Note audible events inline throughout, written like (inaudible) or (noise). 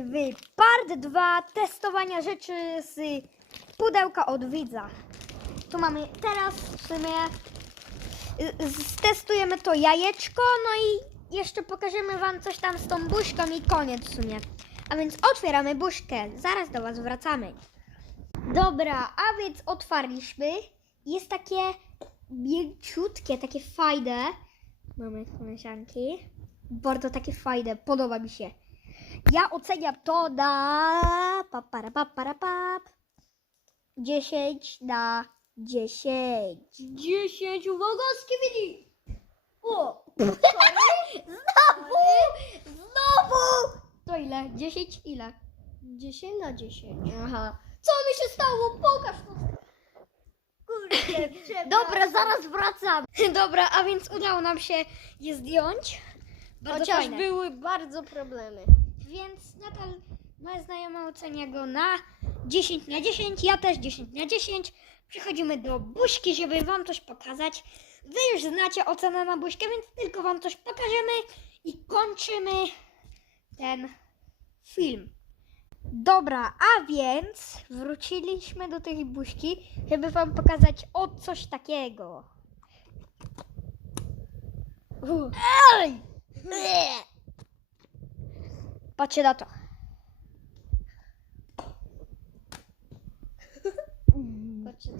w part 2 testowania rzeczy z pudełka od widza. Tu mamy teraz w sumie y, stestujemy to jajeczko, no i jeszcze pokażemy wam coś tam z tą buźką i koniec w sumie. A więc otwieramy buźkę, zaraz do was wracamy. Dobra, a więc otwarliśmy. Jest takie mięciutkie, takie fajne. Mamy koleżanki. Bardzo takie fajne, podoba mi się. Ja oceniam to na pap. 10 na 10. 10, uwaga, skibidi! O! Znowu! Znowu! To ile? 10 ile? 10 na 10. Aha. Co mi się stało? Pokaż to! Kurde, (laughs) Dobra, zaraz wracam. (laughs) Dobra, a więc udało nam się je zdjąć. Bardzo Chociaż fajne. były bardzo problemy. Więc nadal moja znajoma ocenia go na 10 na 10, ja też 10 na 10. Przechodzimy do buźki, żeby wam coś pokazać. Wy już znacie ocenę na buźkę, więc tylko wam coś pokażemy i kończymy ten film. Dobra, a więc wróciliśmy do tej buźki, żeby wam pokazać o coś takiego. U. Ej! Patrzcie na to. Patrzcie to.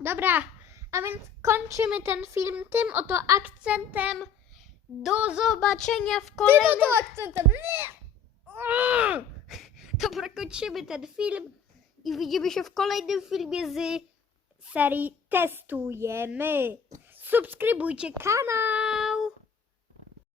Dobra, a więc kończymy ten film tym oto akcentem. Do zobaczenia w kolejnym... no to akcentem! Dobra, kończymy ten film i widzimy się w kolejnym filmie z serii Testujemy subskrybujcie kanał.